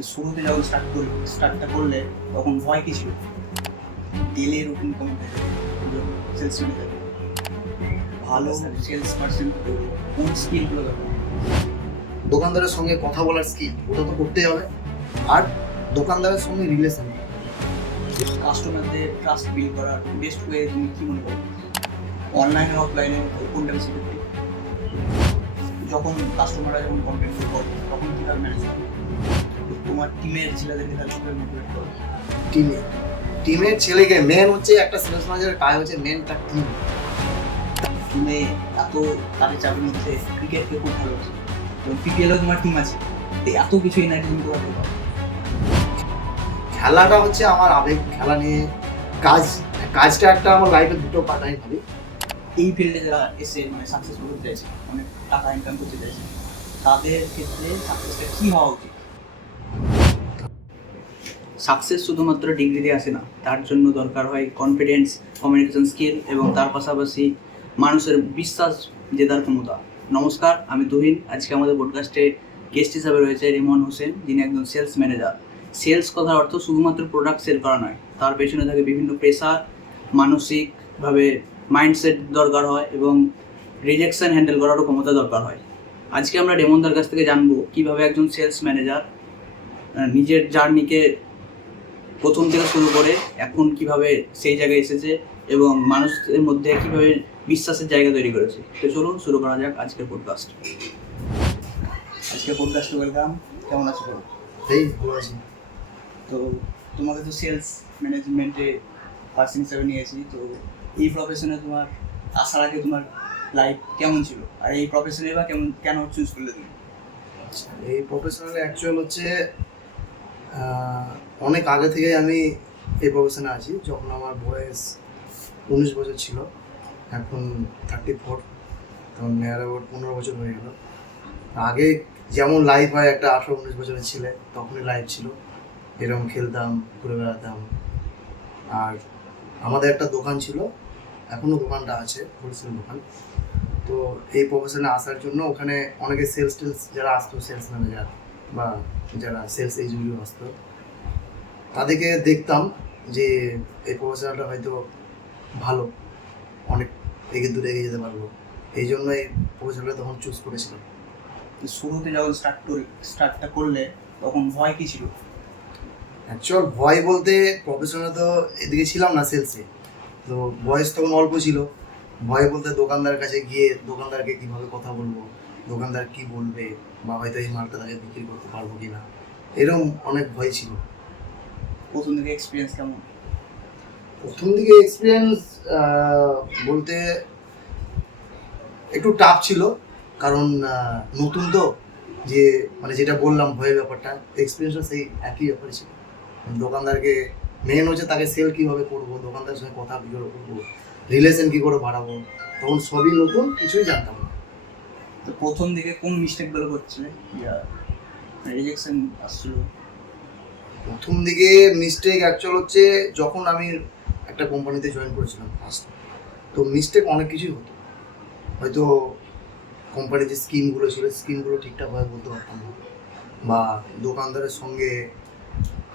শুরুতে যখন স্টার্টটা করলে তখন ভয় কি ছিল? ডেলি রুটিন কমে সেলস ম্যানেজার ভালো সেলস পার্সন কোন স্কিলগুলো দরকার? দোকানদারের সঙ্গে কথা বলার স্কিল, ওটা তো করতেই হবে। আর দোকানদারের সঙ্গে রিলেশন, কাস্টমারদের ট্রাস্ট বিল্ড করার বেস্ট ওয়ে তুমি কি মনে করো? অনলাইনে অফলাইনে কোনটা বেশি করবে? যখন কাস্টমাররা যখন কমপ্লেন করে তখন কীভাবে ম্যানেজ করবে? তোমার টিমের ছেলেদেরকে তাহলে কীভাবে মোটিভেট করো? টিমের ছেলেকে মেন হচ্ছে একটা সেলস ম্যানেজারের কাজ হচ্ছে মেনটা টিম। তুমি এত কাজের চাপের মধ্যে ক্রিকেটকে খুব ভালোবাসো এবং পিপিএলও তোমার টিম আছে, তো এত কিছু এনার্জি তুমি করতে পারো। খেলাটা হচ্ছে আমার আবেগ, খেলা নিয়ে কাজটা একটা আমার লাইফের দুটো পার্ট আমি ভাবি। এই ফিল্ডে যারা এসে মানে সাকসেসফুল হতে চাইছে, অনেক টাকা ইনকাম করতে চাইছে, তাদের ক্ষেত্রে সাকসেসটা কী হওয়া উচিত? সাকসেস শুধুমাত্র ডিগ্রি দিয়ে আসে না, তার জন্য দরকার হয় কনফিডেন্স, কমিউনিকেশন স্কিল এবং তার পাশাপাশি মানুষের বিশ্বাস জেতার ক্ষমতা। নমস্কার, আমি তুহিন। আজকে আমাদের পডকাস্টে গেস্ট হিসাবে রয়েছে রেমন হোসেন, যিনি একজন সেলস ম্যানেজার। সেলস কথার অর্থ শুধুমাত্র প্রোডাক্ট সেল করা নয়, তার পেছনে থাকে বিভিন্ন প্রেশার, মানসিকভাবে মাইন্ডসেট দরকার হয় এবং রিজেকশন হ্যান্ডেল করারও ক্ষমতা দরকার হয়। আজকে আমরা রেমনদার কাছ থেকে জানবো কীভাবে একজন সেলস ম্যানেজার নিজের জার্নিকে প্রথম থেকে শুরু করে এখন কিভাবে সেই জায়গায় এসেছে এবং মানুষের মধ্যে কিভাবে বিশ্বাসের জায়গা তৈরি করেছে। তো চলুন শুরু করা যাক আজকের পডকাস্ট। ওয়েলকাম। কেমন আছো? এই ভালো আছি। তো তোমাকে তো সেলস ম্যানেজমেন্টে পার্সন হিসাবে নিয়েছি, তো এই প্রফেশনে তোমার আসার আগে তোমার লাইফ কেমন ছিল, আর এই প্রফেশনে বা কেন চুজ করলে তুমি? এই প্রফেশনাল অ্যাকচুয়াল হচ্ছে অনেক আগে থেকে আমি এই প্রফেশনে আছি। যখন আমার বয়স 19 বছর ছিল, এখন 34, তখন নিয়ার অ্যাবাউট 15 বছর হয়ে গেল। আগে যেমন লাইফ হয় একটা 18-19 বছরের ছেলে, তখনই লাইফ ছিল, এরকম খেলতাম, ঘুরে বেড়াতাম। আর আমাদের একটা দোকান ছিল, এখনও দোকানটা আছে, হোলসেল দোকান। তো এই প্রফেশনে আসার জন্য ওখানে অনেকে সেলস যারা আসতো, সেলস ম্যানেজার বা যারা সেলস এজেন্টও আসতো, তাদেরকে দেখতাম যে এই প্রফেশনালটা হয়তো ভালো, অনেক দূরে এগিয়ে যেতে পারবো। এই জন্য এই প্রফেশনালটা তখন চুজ করেছিলাম। শুরুতে যখন স্টার্টটা করলে তখন ভয় কি ছিল? অ্যাকচুয়াল ভয় বলতে, প্রফেশনাল তো এদিকে ছিলাম না সেলসে, তো বয়স তখন অল্প ছিল। ভয় বলতে দোকানদারের কাছে গিয়ে দোকানদারকে কীভাবে কথা বলবো, দোকানদার কি বলবে, বা হয়তো এই মালটা তাকে বিক্রি করতে পারবো কি না, এরকম অনেক ভয় ছিল। প্রথম দিকে এক্সপিরিয়েন্স কেমন? প্রথম দিকে এক্সপিরিয়েন্স বলতে একটু টাফ ছিল, কারণ নতুন তো, যে মানে যেটা বললাম ভয়ের ব্যাপারটা, এক্সপিরিয়েন্সটা সেই একই ব্যাপারই ছিল। দোকানদারকে মেন হচ্ছে তাকে সেল কীভাবে করবো, দোকানদারের সঙ্গে কথা কী করে করবো, রিলেশন কী করে বাড়াবো, তখন সবই নতুন, কিছুই জানতাম না। তো প্রথম দিকে কোন মিস্টেকগুলো করছিলে, রিজেকশন আসছিল? প্রথম দিকে মিস্টেক অ্যাকচুয়াল হচ্ছে, যখন আমি একটা কোম্পানিতে জয়েন করেছিলাম ফার্স্ট, তো মিস্টেক অনেক কিছুই হতো। হয়তো কোম্পানির যে স্কিমগুলো ছিল, স্কিমগুলো ঠিকঠাকভাবে বলতে পারতাম না, বা দোকানদারের সঙ্গে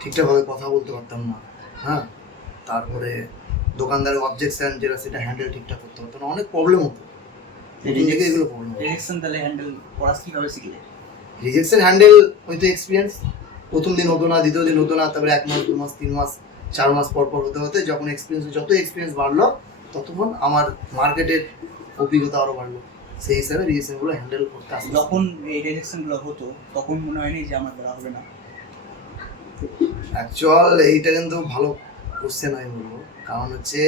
ঠিকঠাকভাবে কথা বলতে পারতাম না। হ্যাঁ, তারপরে দোকানদারের অবজেকশন যেটা, সেটা হ্যান্ডেল ঠিকঠাক করতে পারতাম না, অনেক প্রবলেম হতো। এগুলো প্রবলেম। রিজেকশন তাহলে হ্যান্ডেল করা কীভাবে শিখলে? রিজেকশন হ্যান্ডেল হয়তো এক্সপিরিয়েন্স, প্রথম দিন হতো না, দ্বিতীয় দিন হতো না, তারপরে 1 মাস 2 মাস 3 মাস 4 মাস পর হতে হতে যখন যত এক্সপিরিয়েন্স বাড়লো, ততক্ষণ আমার মার্কেটের অভিজ্ঞতা আরও বাড়লো। সেই হিসাবে রিজেকশনগুলো হ্যান্ডেল করতে আসে। যখন এই রিজেকশনগুলো হতো তখন মনে হয়নি যে আমার দ্বারা হবে না? অ্যাকচুয়াল এইটা কিন্তু ভালো কোশ্চেন আমি বলবো, কারণ হচ্ছে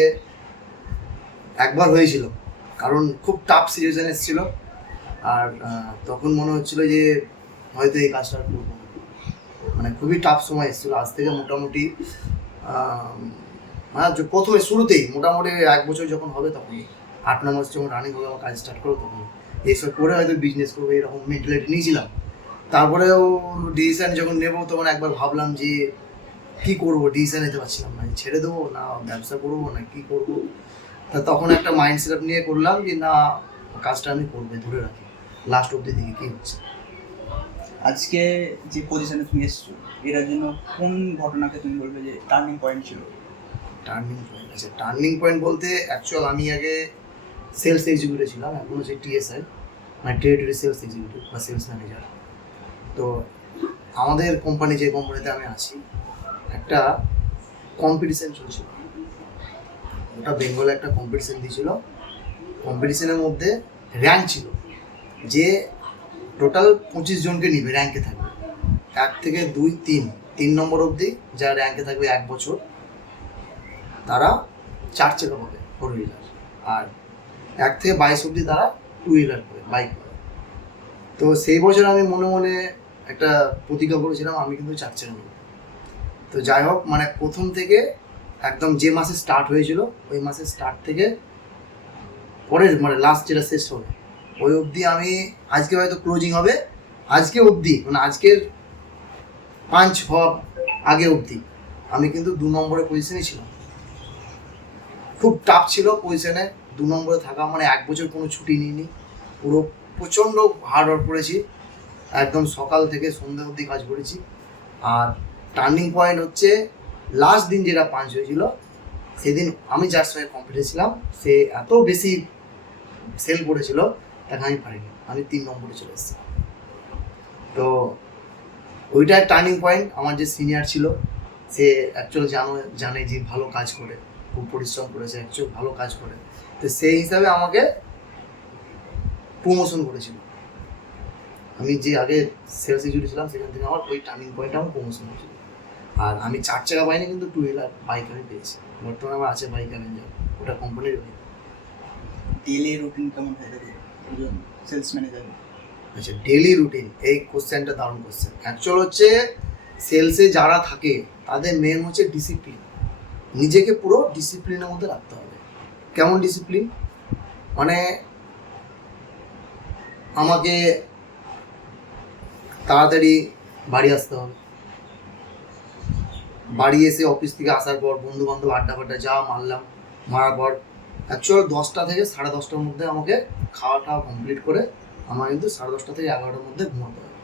একবার হয়েছিল, কারণ খুব টাফ সিচুয়েশন এসেছিলো। আর তখন মনে হচ্ছিলো যে হয়তো এই কাজটা করবো না, মানে খুবই টাফ সময় এসেছিলো। আজ থেকে মোটামুটি মানে প্রথমে শুরুতেই মোটামুটি 1 বছর যখন হবে, তখনই 8-9 মাস যখন রানিং হবে আমার কাজ স্টার্ট করবো, তখন এইসব করে হয়তো বিজনেস করবো, এরকম মেন্টালিটি নিয়েছিলাম। তারপরেও ডিসিশান যখন নেবো, তখন একবার ভাবলাম যে কী করবো, ডিসিশান নিতে পারছিলাম না, ছেড়ে দেবো না ব্যবসা করবো না কী করবো। তা তখন একটা মাইন্ড সেট আপ নিয়ে করলাম যে না, কাজটা আমি করবো, ধরে রাখি লাস্ট অবধি দেখি কী হচ্ছে। আজকে যে পজিশনে তুমি এসছো, এটার জন্য কোন ঘটনাকে তুমি বলবে যে টার্নিং পয়েন্ট ছিল? টার্নিং পয়েন্ট, আচ্ছা টার্নিং পয়েন্ট বলতে অ্যাকচুয়াল আমি আগে সেলস এক্সিকিউটিভ ছিলাম, এখন হচ্ছে টিএসআই, মানে টেরিটরি সেলস এক্সিকিউটিভ বা সেলস ম্যানেজার। তো আমাদের কোম্পানি, যে কোম্পানিতে আমি আছি, একটা কম্পিটিশন চলছিল। ওটা বেঙ্গলে একটা কম্পিটিশন দিয়েছিল। কম্পিটিশনের মধ্যে র্যাঙ্ক ছিল যে টোটাল 25 জনকে নিবে, র্যাঙ্কে থাকবে 1 থেকে 2, 3 নম্বর অবধি যারা র্যাঙ্কে থাকবে 1 বছর, তারা 4 চাকা পাবে, 4 হুইলার। আর 1 থেকে 22 অবধি তারা 2 হুইলার পাবে, বাইক পাবে। তো সেই বছর আমি মনে মনে একটা প্রতিজ্ঞা করেছিলাম আমি কিন্তু 4 চাকা নেব। তো যাই হোক, মানে প্রথম থেকে একদম যে মাসে স্টার্ট হয়েছিল, ওই মাসের স্টার্ট থেকে পরের মানে লাস্ট যেটা শেষ হবে ওই অবধি আমি, আজকে হয়তো ক্লোজিং হবে, আজকে অবধি মানে আজকের 5 হওয়ার আগে অবধি আমি কিন্তু 2 নম্বরের পজিশনে ছিলাম। খুব টাফ ছিল পজিশনে 2 নম্বরে থাকা, মানে 1 বছর কোনো ছুটি নিইনি, পুরো প্রচণ্ড হার্ড ওয়ার্ক করেছি, একদম সকাল থেকে সন্ধ্যে অবধি কাজ করেছি। আর টার্নিং পয়েন্ট হচ্ছে লাস্ট দিন যেটা পাঞ্চ হয়েছিল, সেদিন আমি যার সঙ্গে কম্পিটে ছিলাম সে এত বেশি সেল করেছিল, তাকে আমি পারিনি, আমি 3 নম্বরে চলে এসেছি। তো ওইটা টার্নিং পয়েন্ট। আমার যে সিনিয়র ছিল সে অ্যাকচুয়ালি জানে যে ভালো কাজ করে, খুব পরিশ্রম করেছে, অ্যাকচুয়ালি ভালো কাজ করে, তো সেই হিসাবে আমাকে প্রমোশন করেছিল। আমি যে আগে সেলস এক্সিকিউটিভ ছিলাম সেখান থেকে আমার ওই টার্নিং পয়েন্টে আমার প্রমোশন হয়েছিল। আর আমি 4 চাকা পাইনি, কিন্তু 2 হুইলার বাইক আমি পেয়েছি। বর্তমানে আমার আছে বাইক অ্যাভেঞ্জার, ওটা কোম্পানির বাইক। ডেলি রুটিন কেমন হয়ে থাকে একজন সেলস ম্যানেজার? আচ্ছা, ডেলি রুটিন, এই কোশ্চেনটা দারুণ কোশ্চেন। অ্যাকচুয়াল হচ্ছে সেলসে যারা থাকে তাদের মেন হচ্ছে ডিসিপ্লিন। নিজেকে পুরো ডিসিপ্লিনের মধ্যে রাখতে হবে। কেমন ডিসিপ্লিন? মানে আমাকে তাড়াতাড়ি বাড়ি আসতে হবে, বাড়ি এসে অফিস থেকে আসার পর বন্ধু বান্ধব আড্ডা ফাড্ডা যা মারার পর অ্যাকচুয়াল 10টা থেকে 10:30টার মধ্যে আমাকে খাওয়া টাওয়া কমপ্লিট করে আমার কিন্তু 10:30 থেকে 11টার মধ্যে ঘুমাতে হবে।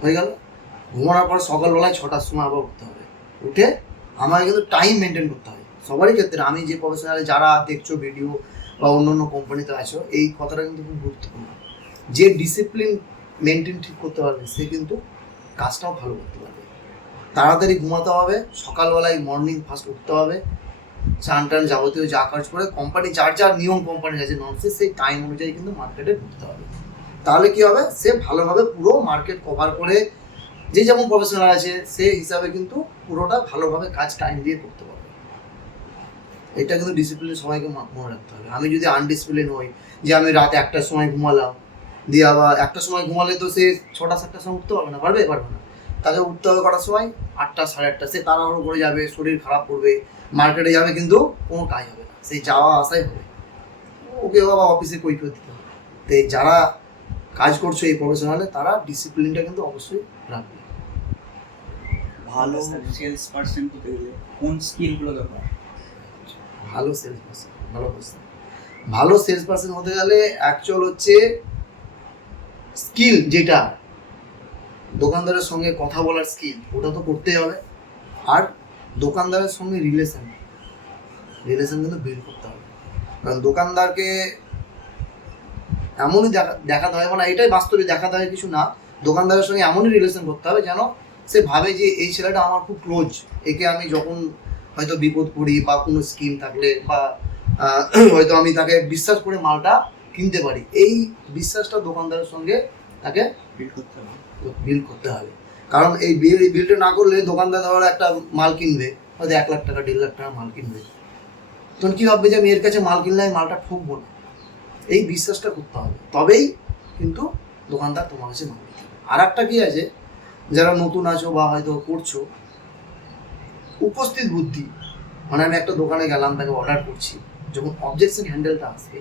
হয়ে গেল। ঘুমানোর পর সকালবেলায় 6টার সময় আবার উঠতে হবে। উঠে আমাকে কিন্তু টাইম মেনটেন করতে হবে সবারই ক্ষেত্রে। আমি যে প্রফেশনালে যারা দেখছো ভিডিও বা অন্য অন্য কোম্পানিতে আছো, এই কথাটা কিন্তু খুব গুরুত্বপূর্ণ। যে ডিসিপ্লিন মেনটেন ঠিক করতে পারবে সে কিন্তু কাজটাও ভালো করতে পারবে। তাড়াতাড়ি ঘুমাতে হবে, সকালবেলায় মর্নিং ফার্স্ট উঠতে হবে, চান টান যাবতীয় যা কাজ করে কোম্পানি যার যার নিয়ম কোম্পানির কাছে নর্মসে সেই টাইম অনুযায়ী কিন্তু মার্কেটে ঢুকতে হবে। তাহলে কি হবে, সে ভালোভাবে পুরো মার্কেট কভার করে, যে যেমন প্রফেশনাল আছে সে হিসাবে কিন্তু পুরোটা ভালোভাবে কাজ টাইম দিয়ে করতে পারবে। এটা কিন্তু ডিসিপ্লিন সবাইকে মনে রাখতে হবে। আমি যদি আনডিসিপ্লিন হই, যে আমি রাত 1টার সময় ঘুমালাম, দিয়ে আবার 1টার সময় ঘুমালে তো সে 6টা-7টার সময় উঠতে পারবে না, পারবে না। তাকে উঠতে হবে কটার সময়? 8টা 8:30। সে তাড়াহুড়ো করে যাবে, শরীর খারাপ করবে, মার্কেটে যাবে, কিন্তু কোনো কাজ হবে না, সেই যাওয়া আসাই হবে, ওকে আবার অফিসে কৈফিয়ত দিতে হবে। তো যারা কাজ করছো এই প্রফেশনালে, তারা ডিসিপ্লিনটা কিন্তু অবশ্যই রাখবে। ভালো সেলস পার্সন হতে গেলে কোন স্কিলগুলো দরকার? ভালো সেলস পার্সন হতে গেলে অ্যাকচুয়াল হচ্ছে স্কিল, যেটা দোকানদারের সঙ্গে কথা বলার স্কিল, ওটা তো করতেই হবে। আর দোকানদারের সঙ্গে রিলেশন কিন্তু বিল্ড করতে হবে। কারণ দোকানদারকে এমনই দেখাতে হয়, মানে এটাই বাস্তবে দেখাতে হয় কিছু না, দোকানদারের সঙ্গে এমনই রিলেশন করতে হবে যেন সে ভাবে যে এই ছেলেটা আমার খুব ক্লোজ, একে আমি যখন হয়তো বিপদ পড়ি বা কোনো স্কিম থাকলে বা হয়তো আমি তাকে বিশ্বাস করে মালটা কিনতে পারি, এই বিশ্বাসটা দোকানদারের সঙ্গে তাকে বিল্ড করতে হবে। কারণ এই বিলটা না করলে দোকানদার ধরো একটা মাল কিনবে, হয়তো 1 লাখ টাকা 1.5 লাখ টাকা মাল কিনবে, তখন কী ভাববে যে আমি এর কাছে মাল কিনলে আমি মালটা ঠকবো না। এই বিশ্বাসটা করতে হবে, তবেই কিন্তু দোকানদার তোমার কাছে মাল কিনবে। আর একটা কী আছে, যারা নতুন আছো বা হয়তো করছো, উপস্থিত বুদ্ধি। মানে আমি একটা দোকানে গেলাম, তাকে অর্ডার করছি, যখন অবজেকশন হ্যান্ডেলটা আসবে,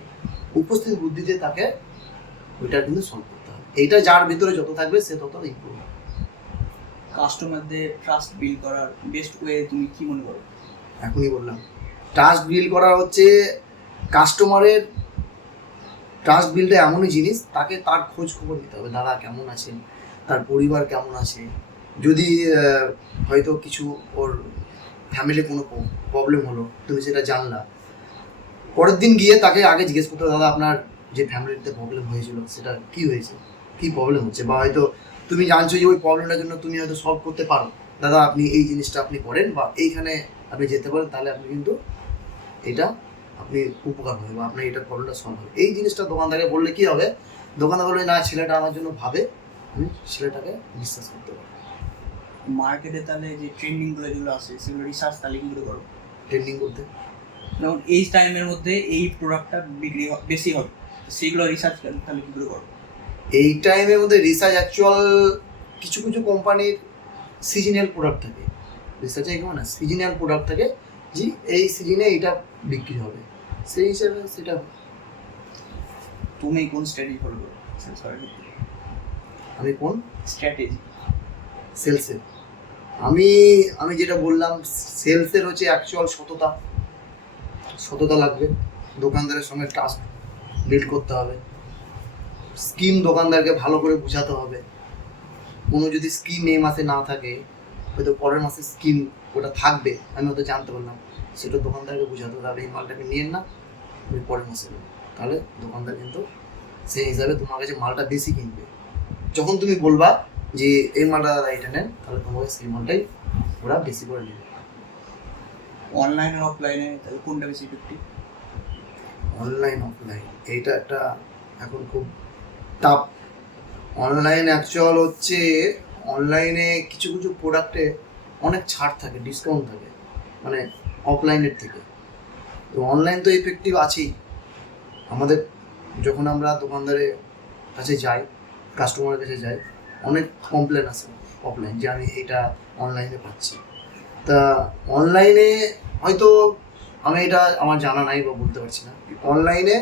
উপস্থিত বুদ্ধিতে তাকে ওইটা কিন্তু সলভ করতে হবে। এইটা যার ভিতরে যত থাকবে সে তত ইমপ্রুভ হবে। কাস্টমারদের ট্রাস্ট বিল্ড করার বেস্ট ওয়ে তুমি কি মনে করো? এখনই বললাম, ট্রাস্ট বিল্ড করা হচ্ছে কাস্টমারের ট্রাস্ট বিল্ডটা এমনই জিনিস, তাকে তার খোঁজ খবর নিতে হবে, দাদা কেমন আছেন, তার পরিবার কেমন আছে, যদি হয়তো কিছু ওর ফ্যামিলি কোনো প্রবলেম হলো, তুমি সেটা জানলা, পরের দিন গিয়ে তাকে আগে জিজ্ঞেস করতে হবে, দাদা আপনার যে ফ্যামিলিতে প্রবলেম হয়েছিল সেটা কী হয়েছে, কী প্রবলেম হচ্ছে, বা হয়তো তুমি জানছো যে ওই প্রবলেমটার জন্য তুমি হয়তো সলভ করতে পারো, দাদা আপনি এই জিনিসটা আপনি করেন বা এইখানে আপনি যেতে পারেন, তাহলে আপনি কিন্তু এটা আপনি উপকার হবে বা আপনার এটা প্রবলেমটা সলভ হবে। এই জিনিসটা দোকানদারকে বললে কী হবে, দোকানদার বলবে না ছেলেটা আমার জন্য ভাবে, আমি ছেলেটাকে বিশ্বাস করতে পারি। মার্কেটে তাহলে যে ট্রেন্ডিংগুলো যেগুলো আছে সেগুলো রিসার্চ তাহলে কী করে করো? ট্রেন্ডিং করতে যেমন এই টাইমের মধ্যে এই প্রোডাক্টটা বিক্রি বেশি হবে, সেগুলো রিসার্চ তাহলে কী করে করো? এই টাইমের মধ্যে রিসার্চ অ্যাকচুয়াল কিছু কিছু কোম্পানির সিজনাল প্রোডাক্ট থাকে, রিসার্চে কেমন না সিজনাল প্রোডাক্ট থাকে, যে এই সিজনে এটা বিক্রি হবে, সেই হিসেবে সেটা। তুমি কোন স্ট্র্যাটেজি ফলো করো সেলস করার ক্ষেত্রে? আমি কোন স্ট্র্যাটেজি সেলসের, আমি যেটা বললাম, সেলসের হচ্ছে অ্যাকচুয়াল সততা লাগবে, দোকানদারের সঙ্গে ট্রাস্ট বিল্ড করতে হবে, স্কিম দোকানদারকে ভালো করে বোঝাতে হবে। কোনো যদি স্কিম এই মাসে না থাকে, হয়তো পরের মাসে স্কিম ওটা থাকবে, আমি হয়তো জানতে পারলাম, সেটা দোকানদারকে বোঝাতে হবে, এই মালটাকে নিয়েন না, আমি পরের মাসে নেব, তাহলে দোকানদার কিন্তু সেই হিসাবে তোমার কাছে মালটা বেশি কিনবে। যখন তুমি বলবা যে এই মালটা দাদা এটা নেন, তাহলে তোমাকে সেই মালটাই ওরা বেশি করে নেবে। অনলাইন আর অফলাইনে তাহলে কোনটা বেশি ইফেক্টিভ? অনলাইন অফলাইন এইটা একটা এখন খুব টাফ। অনলাইন অ্যাকচুয়াল হচ্ছে, অনলাইনে কিছু কিছু প্রোডাক্টে অনেক ছাড় থাকে, ডিসকাউন্ট থাকে, মানে অফলাইনের থেকে। তো অনলাইন তো এফেক্টিভ আছেই। আমাদের যখন আমরা দোকানদারের কাছে যাই, কাস্টমারের কাছে যাই, অনেক কমপ্লেন আসে অফলাইন যে আমি এটা অনলাইনে পাচ্ছি। তা অনলাইনে হয়তো আমি এটা আমার জানা নাই বা বলতে পারছি না, অনলাইনে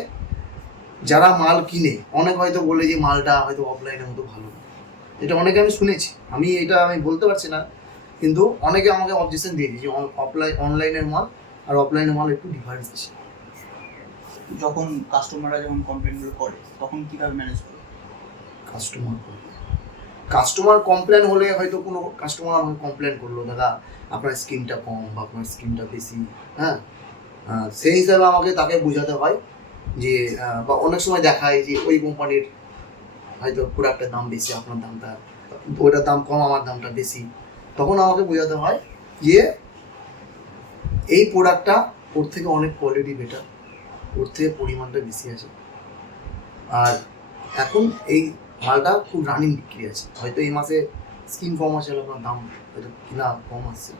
যারা মাল কিনে অনেক হয়তো বলে যে মালটা হয়তো অফলাইনের মতো ভালো না, এটা অনেকে আমি শুনেছি, আমি বলতে পারছি না, কিন্তু অনেকে আমাকে অবজেকশন দিয়েছে যে অনলাইনের মাল আর অফলাইনের মাল একটু ডিফারেন্স আছে। যখন কাস্টমাররা যখন কমপ্লেনগুলো করে তখন কীভাবে ম্যানেজ করো? কাস্টমার কমপ্লেন হলে হয়তো কোনো কাস্টমার আমাকে কমপ্লেন করলো, দাদা আপনার স্কিনটা কম বা আপনার স্কিনটা বেশি, হ্যাঁ, সেই হিসাবে আমাকে তাকে বোঝাতে হয় যে, বা অনেক সময় দেখায় যে ওই কোম্পানির হয়তো প্রোডাক্টের দাম বেশি, আপনার দামটা, ওটার দাম কম, আমার দামটা বেশি, তখন আমাকে বোঝাতে হয় যে এই প্রোডাক্টটা ওর থেকে অনেক কোয়ালিটি বেটার, ওর থেকে পরিমাণটা বেশি আছে, আর এখন এই মালটা খুব রানিং বিক্রি আছে, হয়তো এই মাসে স্কিম কম আছে, আপনার দাম হয়তো কিনা কম আসছে,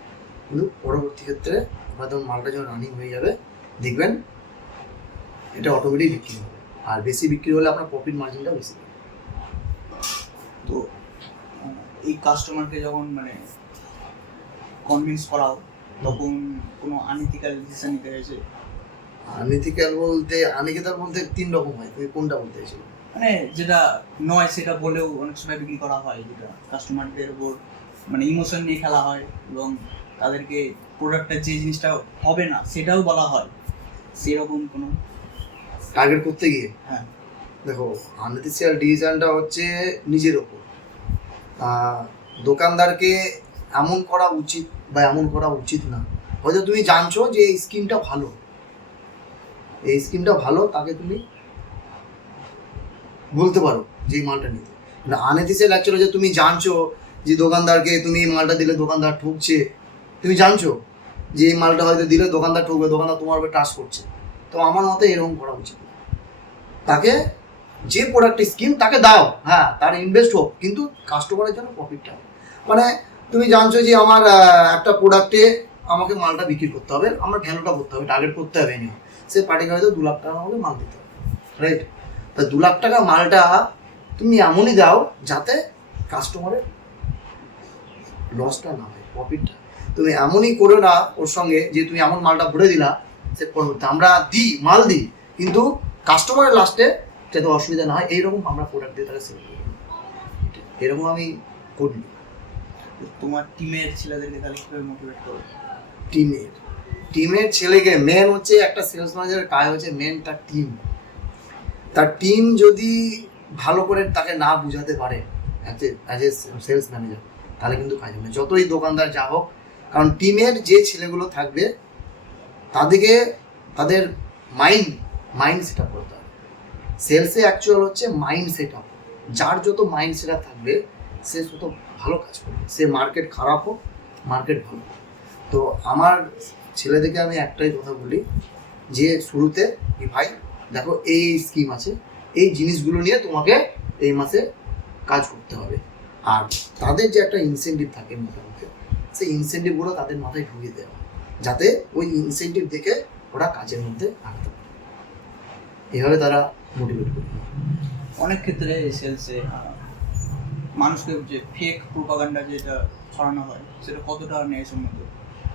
কিন্তু পরবর্তী ক্ষেত্রে হয়তো মালটা যখন রানিং হয়ে যাবে দেখবেন এটা অটোমেটিক বিক্রি হবে, আর বেশি বিক্রি হলে আপনার প্রফিট মার্জিনটা বেশি হবে। তো এই কাস্টমারকে যখন মানে কনভিন্স করাও তখন কোনো আনইথিক্যাল ডিসিশন নিতে হয়েছে? আনইথিক্যাল বলতে 3 রকম হয়, তুমি কোনটা বলতে চাইছো? মানে যেটা নয় সেটা বলেও অনেক সময় বিক্রি করা হয়, যেটা কাস্টমারদের উপর মানে ইমোশন নিয়ে খেলা হয় এবং তাদেরকে প্রোডাক্টের যে জিনিসটা হবে না সেটাও বলা হয়, সেরকম কোনো টার্গেট করতে গিয়ে? হ্যাঁ, দেখো, আনইথিক্যাল ডিসিশনটা হচ্ছে নিজের ওপর, দোকানদারকে এমন করা উচিত বা এমন করা উচিত না। হয়তো তুমি জানছো যে এই স্কিমটা ভালো, তাকে তুমি বলতে পারো যে এই মালটা নিতে। না, আনএথিক্যাল অ্যাকচুয়ালি যে তুমি জানছো যে দোকানদারকে তুমি এই মালটা দিলে দোকানদার ঠকছে, তুমি জানছো যে এই মালটা হয়তো দিলে দোকানদার ঠকবে, দোকানদার তোমার উপরে টাচ করছে, তো আমার মতে এরকম করা উচিত না। তাকে যে প্রোডাক্টের স্কিম তাকে দাও, হ্যাঁ তার ইনভেস্ট হোক, কিন্তু কাস্টমারের জন্য প্রফিটটা হোক। মানে তুমি জানছো যে আমার একটা প্রোডাক্টে আমাকে মালটা বিক্রি করতে হবে, আমার ভ্যালুটা করতে হবে, টার্গেট করতে হবে, নিয়ে সে পার্টিকে হয়তো 2 লাখ টাকা আমাকে মাল দিতে হবে, রাইট? তা 2 লাখ টাকা মালটা তুমি এমনই দাও যাতে কাস্টমারের লসটা না হয়, প্রফিটটা। তুমি এমনই করো না ওর সঙ্গে যে তুমি এমন মালটা ভরে দিলা, সে পরবর্তী আমরা মাল দিই কিন্তু কাস্টমারের লাস্টে যাতে অসুবিধা না হয়, এইরকম আমরা প্রোডাক্ট দিয়ে তারা সেল করি, এরকম আমি করি। তোমার টিমের ছেলেদেরকে তাহলে কীভাবে মোটিভেট করো? টিমের ছেলেকে মেন হচ্ছে, একটা সেলস ম্যানেজারের কাজ হচ্ছে মেন তার টিম যদি ভালো করে তাকে না বুঝাতে পারে অ্যাজ এ সেলস ম্যানেজার, তাহলে কিন্তু কাজ হবে না, যতই দোকানদার যা হোক। কারণ টিমের যে ছেলেগুলো থাকবে তাদেরকে তাদের মাইন্ড সেট আপ করতে হবে। সেলসে অ্যাকচুয়াল হচ্ছে মাইন্ড সেট আপ। যার যত মাইন্ড সেট আপ থাকবে সে তত ভালো কাজ করবে, সে মার্কেট খারাপ হোক মার্কেট ভালো হোক। তো আমার ছেলেদেরকে আমি একটাই কথা বলি যে শুরুতে কি ভাই দেখো এই স্কিম আছে, এই জিনিসগুলো নিয়ে তোমাকে এই মাসে কাজ করতে হবে। আর তাদের যে একটা ইনসেন্টিভ থাকে মোটামুটি, সেই ইনসেন্টিভগুলো তাদের মাথায় ঢুকিয়ে দেওয়া, যাতে ওই ইনসেন্টিভ দেখে ওরা কাজের মধ্যে আনতে পারে। এভাবে তারা মোটিভেট করবে। অনেক ক্ষেত্রে সেলসে মানুষকে যে ফেক প্রোপাগান্ডা যেটা ছড়ানো হয় সেটা কতটা ন্যায়সম্মত,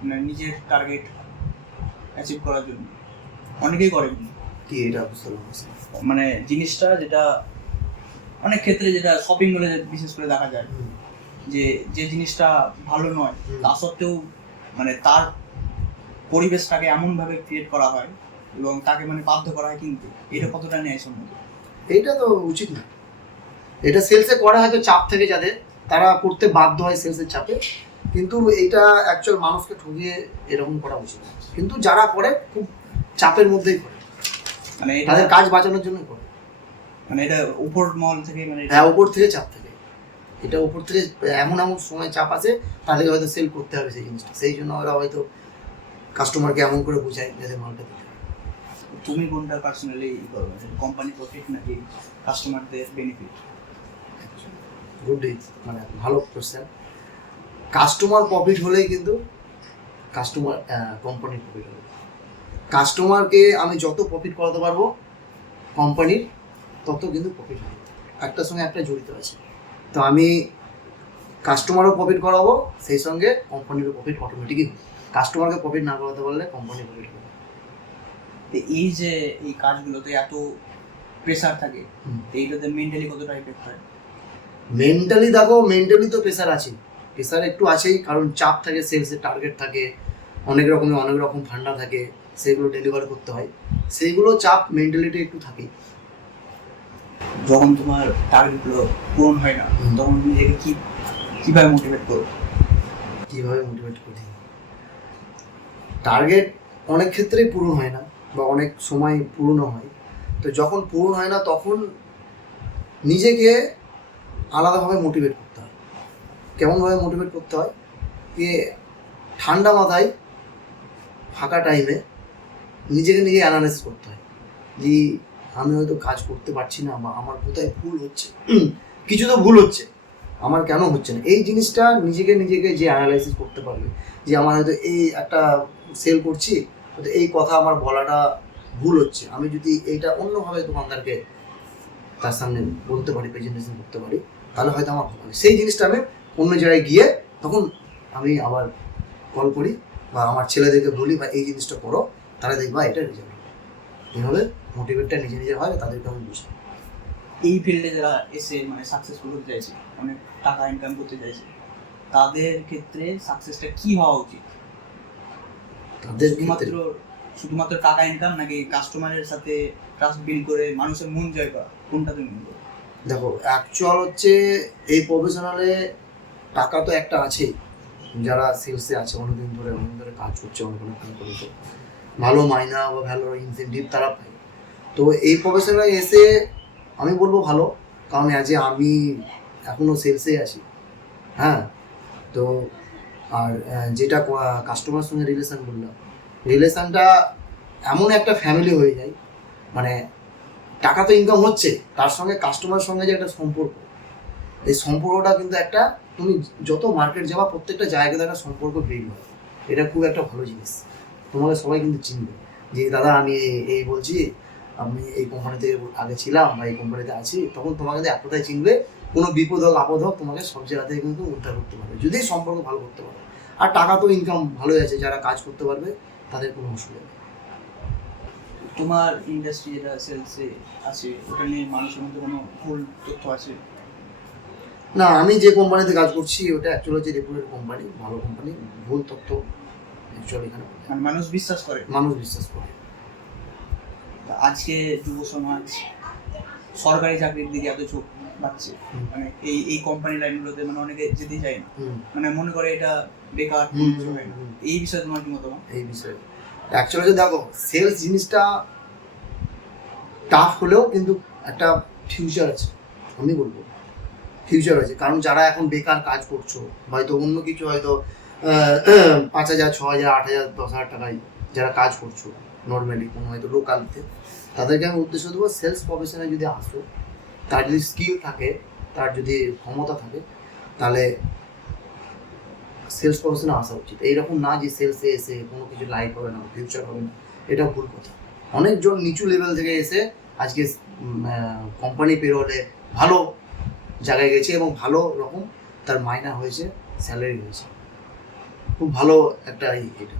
মানে নিজের টার্গেট অ্যাচিভ করার জন্য অনেকেই করে। কি এটা বুঝতে পারছি। মানে জিনিসটা যেটা অনেক ক্ষেত্রে যেটা শপিং মলে বিশেষ করে দেখা যায় যে যে জিনিসটা ভালো নয় তা সত্ত্বেও মানে তার পরিবেশটাকে এমনভাবে ক্রিয়েট করা হয় এবং তাকে মানে বাধ্য করা হয়, কিন্তু এটা কতটা ন্যায়সম্মত? এইটা তো উচিত না। এটা সেলসে করা হয়তো চাপ থেকে যাদের, তারা করতে বাধ্য হয় সেলসের চাপে, কিন্তু এইটা অ্যাকচুয়াল মানুষকে ঠকিয়ে এরকম করা উচিত না। কিন্তু যারা করে খুব চাপের মধ্যেই করে, মানে তাদের কাজ বাঁচানোর জন্য করে। মানে এটা উপর মহল থেকে মানে হ্যাঁ, উপর থেকে চাপ থাকে, এটা উপর থেকে এমন এমন সময় চাপ আছে তাদেরকে হয়তো সেল করতে হবে সেই জিনিসটা, সেই জন্য ওরা হয়তো কাস্টমারকে এমন করে বোঝায় যাতে মালটা দিতে হবে। তুমি কোনটা পার্সোনালি করো, কোম্পানি প্রফিট নাকি কাস্টমারদের বেনিফিট? গুড, মানে ভালো কোশ্চেন। কাস্টমার প্রফিট হলেই কিন্তু কাস্টমার কোম্পানির প্রফিট হবে। কাস্টমারকে আমি যত প্রফিট করাতে পারবো কোম্পানির তত কিন্তু প্রফিট হবে, একটার সঙ্গে একটা জড়িত আছে। তো আমি কাস্টমারও প্রফিট করাবো, সেই সঙ্গে কোম্পানিরও প্রফিট অটোমেটিকই হবে। কাস্টমারকে প্রফিট না করাতে পারলে কোম্পানি প্রফিট হবে। এই যে এই কাজগুলোতে এত প্রেসার থাকে, এইটাতে মেন্টালি কতটা ইফেক্ট হয়? মেন্টালি দেখো, মেন্টালি তো প্রেসার আছে, প্রেসার একটু আছেই, কারণ চাপ থাকে, সেলসের টার্গেট থাকে, অনেক রকম ফান্ডা থাকে, সেগুলো ডেলিভার করতে হয়, সেইগুলো চাপ মেন্টালিটি একটু থাকেই। যখন তোমার টার্গেটগুলো পূরণ হয় না তখন নিজেকে কিভাবে মোটিভেট করো? কীভাবে মোটিভেট করি? টার্গেট অনেক ক্ষেত্রেই পূরণ হয় না, বা অনেক সময় পূরণও হয়। তো যখন পূরণ হয় না তখন নিজেকে আলাদাভাবে মোটিভেট করতে হয়। কেমনভাবে মোটিভেট করতে হয়? যে ঠান্ডা মাথায় ফাঁকা টাইমে নিজেকে নিজে অ্যানালাইসিস করতে হয় যে আমি হয়তো কাজ করতে পারছি না, বা আমার কোথায় ভুল হচ্ছে, কিছু তো ভুল হচ্ছে, আমার কেন হচ্ছে না। এই জিনিসটা নিজেকে যে অ্যানালাইসিস করতে পারবে যে আমার হয়তো এই একটা সেল করছি, হয়তো এই কথা আমার বলাটা ভুল হচ্ছে, আমি যদি এইটা অন্যভাবে দোকানদারকে তার সামনে বলতে পারি, প্রেজেন্টেশন করতে পারি, তাহলে হয়তো আমার ভালো হবে। সেই জিনিসটা আমি অন্য জায়গায় গিয়ে তখন আমি আবার কল করি বা আমার ছেলেদেরকে বলি বা এই জিনিসটা করো, তারা দেখবা এটা রেজাল্ট হবে। এইভাবে মোটিভেটটা নিজে হয়, তাদেরকে আমি বুঝি। এই ফিল্ডে যারা এসে মানে সাকসেসফুল হতে চাইছে, অনেক টাকা ইনকাম করতে চাইছে, তাদের ক্ষেত্রে সাকসেসটা কি হওয়া উচিত? তাদের শুধুমাত্র টাকা ইনকাম নাকি কাস্টমারের সাথে ট্রাস্ট বিল্ড করে মানুষের মন জয় করা, কোনটা তুমি মনে করো? দেখো, অ্যাকচুয়াল হচ্ছে এই প্রফেশনালে টাকা তো একটা আছেই, যারা সেলসে আছে অনেকদিন ধরে কাজ করছে, অনেক করেছে, ভালো মাইনা বা ভালো ইনসেন্টিভ তারা পায়। তো এই প্রফেশনালে এসে আমি বলবো ভালো, কারণ আমি এখনও সেলসে আছি। হ্যাঁ, তো আর যেটা কাস্টমারের সঙ্গে রিলেশান বললাম, রিলেশানটা এমন একটা ফ্যামিলি হয়ে যায়, মানে টাকা তো ইনকাম হচ্ছে, তার সঙ্গে কাস্টমারের সঙ্গে যে একটা সম্পর্ক, এই সম্পর্কটা কিন্তু একটা, তুমি যত মার্কেট যাবা প্রত্যেকটা জায়গাতে একটা সম্পর্ক বিল্ড হয়। এটা খুব একটা ভালো জিনিস, তোমাকে সবাই কিন্তু চিনবে যে দাদা আমি এই বলছি, আমি এই কোম্পানিতে আগে ছিলাম বা এই কোম্পানিতে আছি, তখন তোমাকে একটাই চিনবে, কোনো বিপদ হোক আপদ হোক তোমাকে সব জায়গা থেকে কিন্তু উদ্ধার করতে পারবে, যদি সম্পর্ক ভালো করতে পারো। আর টাকা তো ইনকাম ভালোই আছে, যারা কাজ করতে পারবে তাদের কোনো অসুবিধা নেই। তোমার ইন্ডাস্ট্রি যেটা সেলসে আছে ওটা নিয়ে মানুষের মধ্যে কোনো ভুল তথ্য আছে? না, আমি যে কোম্পানিতে কাজ করছি ওটা অ্যাকচুয়ালি হচ্ছে রেপুটেড কোম্পানি, ভালো কোম্পানি, ভুল তথ্য অ্যাকচুয়ালি এখানে মানে মানুষ বিশ্বাস করে। তা আজকে যুব সমাজ সরকারি চাকরির দিকে এত ঝোঁক পাচ্ছে, হুম। মানে এই কোম্পানি লাইনগুলোতে মানে অনেকে যেতে চায় না, হুম। মানে মনে করে এটা বেকার, হুম, কিছু হয় না। হুম। এই বিষয়ে তোমার কি মতামত? এই বিষয়ে অ্যাকচুয়ালি দেখো, সেলস জিনিসটা টাফ হলেও কিন্তু একটা ফিউচার আছে, আমি বলবো ফিউচার আছে। কারণ যারা এখন বেকার কাজ করছো, হয়তো অন্য কিছু, হয়তো 5,000, 6,000, 8,000, 10,000 টাকায় যারা কাজ করছো নর্মালি কোনো হয়তো লোকালতে, তাদেরকে আমি উদ্দেশ্য দেবো, সেলস প্রফেশনে যদি আসো, তার যদি স্কিল থাকে, তার যদি ক্ষমতা থাকে, তাহলে সেলস প্রফেশনে আসা উচিত। এইরকম না যে সেলসে এসে কোনো কিছু লাইফ হবে না, ফিউচার হবে না, এটা ভুল কথা। অনেকজন নিচু লেভেল থেকে এসে আজকে কোম্পানি পেরোলে ভালো জায়গায় গেছে এবং ভালো রকম তার মাইনা হয়েছে, স্যালারি হয়েছে, খুব ভালো একটা এটা।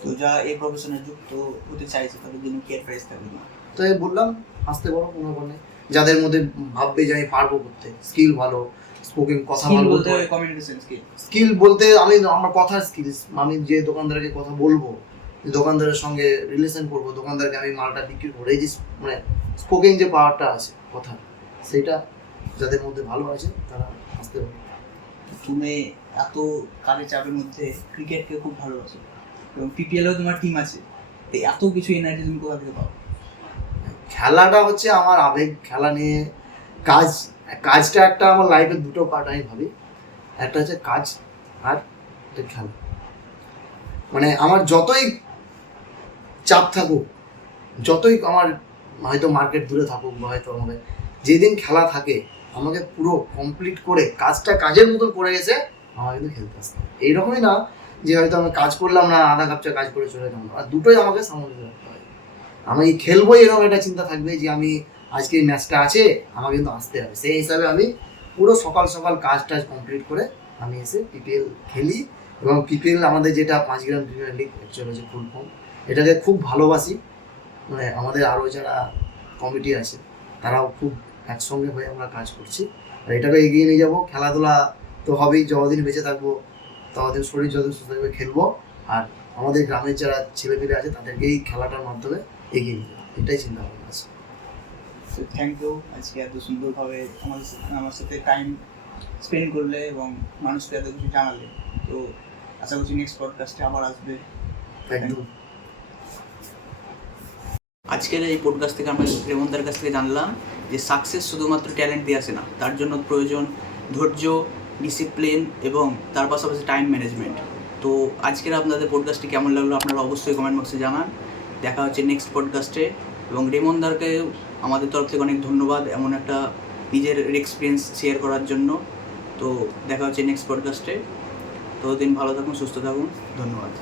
তো যা এই প্রফেশনে যুক্ত হতে চাইছে তাদের জন্য কি অ্যাডভাইস থাকবে না? তো এই বললাম, আসতে পারো কোনো বলে, যাদের মধ্যে ভাববে যে আমি পারবো করতে, স্কিল ভালো, স্পোকেন কথা স্কিল ভালো বলতে বলতে, কমিউনিকেশন স্কিল। স্কিল বলতে আমি আমার কথার স্কিলস, আমি যে দোকানদারকে কথা বলবো, দোকানদারের সঙ্গে রিলেশন করবো, দোকানদারকে আমি মালটা বিক্রি করবো, এই যে মানে স্পোকেন যে পাওয়ারটা আছে কথা, সেটা যাদের মধ্যে ভালো আছে তারা আসতে পারে। তুমি এত কাজের চাপের মধ্যে ক্রিকেটকে খুব ভালোবাসো এবং পিপিএলেও তোমার টিম আছে, তো এত কিছু এনার্জি তুমি কোথা থেকে পাও? খেলাটা হচ্ছে আমার আবেগ, খেলা নিয়ে কাজ, কাজটা একটা আমার লাইফের দুটো পার্ট আমি ভাবি, একটা হচ্ছে কাজ আর একটা খেলা। মানে আমার যতই চাপ থাকুক, যতই আমার হয়তো মার্কেট দূরে থাকুক, বা হয়তো আমাকে যেদিন খেলা থাকে, আমাকে পুরো কমপ্লিট করে কাজটা কাজের মতন করে গেছে, আমার কিন্তু খেলতে আসতে হবে। এইরকমই না যে হয়তো আমি কাজ করলাম না, আধা কাপচা কাজ করে চলে গেলাম, আর দুটোই আমাকে সামঞ্জস্য রাখতে হয়। আমি খেলবো এরকম একটা চিন্তা থাকবে যে আমি আজকে এই ম্যাচটা আছে, আমাকে কিন্তু আসতে হবে, সেই হিসাবে আমি পুরো সকাল সকাল কাজ টাজ কমপ্লিট করে আমি এসে পিপিএল খেলি। এবং পিপিএল আমাদের যেটা 5 গ্রাম প্রিমিয়ার লিগ, অ্যাকচুয়ালি হচ্ছে ফুল ফর্ম, এটাকে খুব ভালোবাসি। মানে আমাদের আরও যারা কমিটি আছে তারাও খুব একসঙ্গে হয়ে আমরা কাজ করছি, আর এটাকে এগিয়ে নিয়ে যাবো। খেলাধুলা তো হবেই, যতদিন বেঁচে থাকবো ততদিন, শরীর যতদিন সুস্থ থাকবে খেলবো, আর আমাদের গ্রামের যারা ছেলেপেলে আছে তাদেরকে এই খেলাটার মাধ্যমে এগিয়ে নিয়ে যাবো, এটাই চিন্তা ভাবনা আছে। তো থ্যাংক ইউ, আজকে এত সুন্দরভাবে আমার সাথে টাইম স্পেন্ড করলে এবং মানুষকে এত কিছু জানালে। তো আশা করছি নেক্সট পডকাস্টে আবার আসবে। একদম। আজকের এই পডকাস্ট থেকে আমরা রেমনদার কাছ থেকে জানলাম যে সাকসেস শুধুমাত্র ট্যালেন্ট দিয়ে আসে না, তার জন্য প্রয়োজন ধৈর্য, ডিসিপ্লিন এবং তার পাশাপাশি টাইম ম্যানেজমেন্ট। তো আজকের আপনাদের পডকাস্টটি কেমন লাগলো আপনারা অবশ্যই কমেন্ট বক্সে জানান। দেখা হচ্ছে নেক্সট পডকাস্টে, এবং রেমনদারকে আমাদের তরফ থেকে অনেক ধন্যবাদ এমন একটা নিজের এক্সপিরিয়েন্স শেয়ার করার জন্য। তো দেখা হচ্ছে নেক্সট পডকাস্টে, ততদিন ভালো থাকুন, সুস্থ থাকুন, ধন্যবাদ।